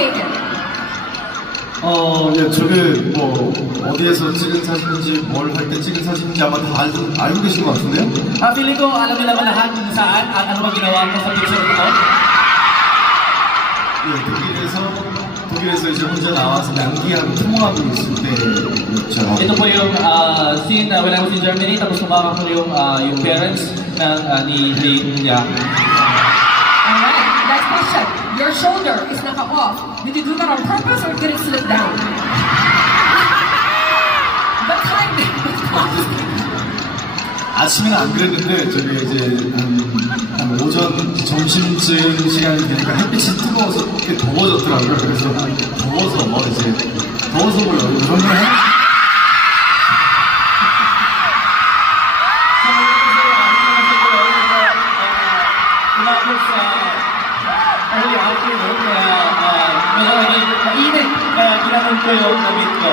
take it. 예, 저게 뭐 어디에서 찍은 사진인지 뭘 할 때 찍은 사진인지 아마 다 알고 계신 것 같은데요? Feeling ko alam niyo naman lahat kung saan at ano bang ginawa ko sa picture ko. 예, 독일에서 이제 혼자 나와서 남기하고 통화하고 있을 때였죠. Ito po yung scene when I was in Germany, tapos sumama ko yung parents ni Leia. Alright, next question. Your shoulder is naka-off. Did you do that on purpose or did it slip down? But time 아침에는 안 그랬는데 저기 이제 한 오전 점심쯤 시간이 되니까 햇빛이 뜨거워서 꽤 더워졌더라고요. 그래서 더워서 뭐 이 정도 해? Early afternoon, kaya mainit, kaya ginamon ko yung damit ko.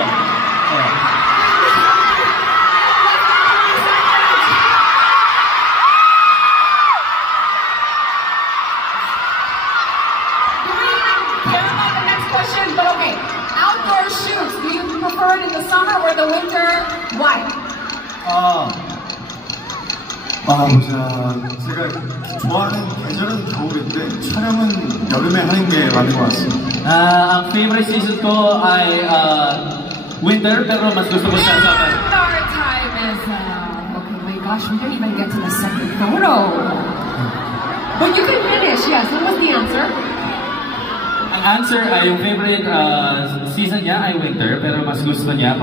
But okay, outdoor shoots, do you prefer it in the summer or the winter? Why? 제가 좋아하는 계절은 겨울인데 촬영은 여름에 하는 게 맞는 것 같습니다. Ang favorite season ko ay winter, pero mas gusto ko sa summer. Our time is, okay, my gosh, we didn't even get to the second photo. But you can finish, yes. What was the answer? Ang answer ay yung favorite season niya ay winter, pero mas gusto niya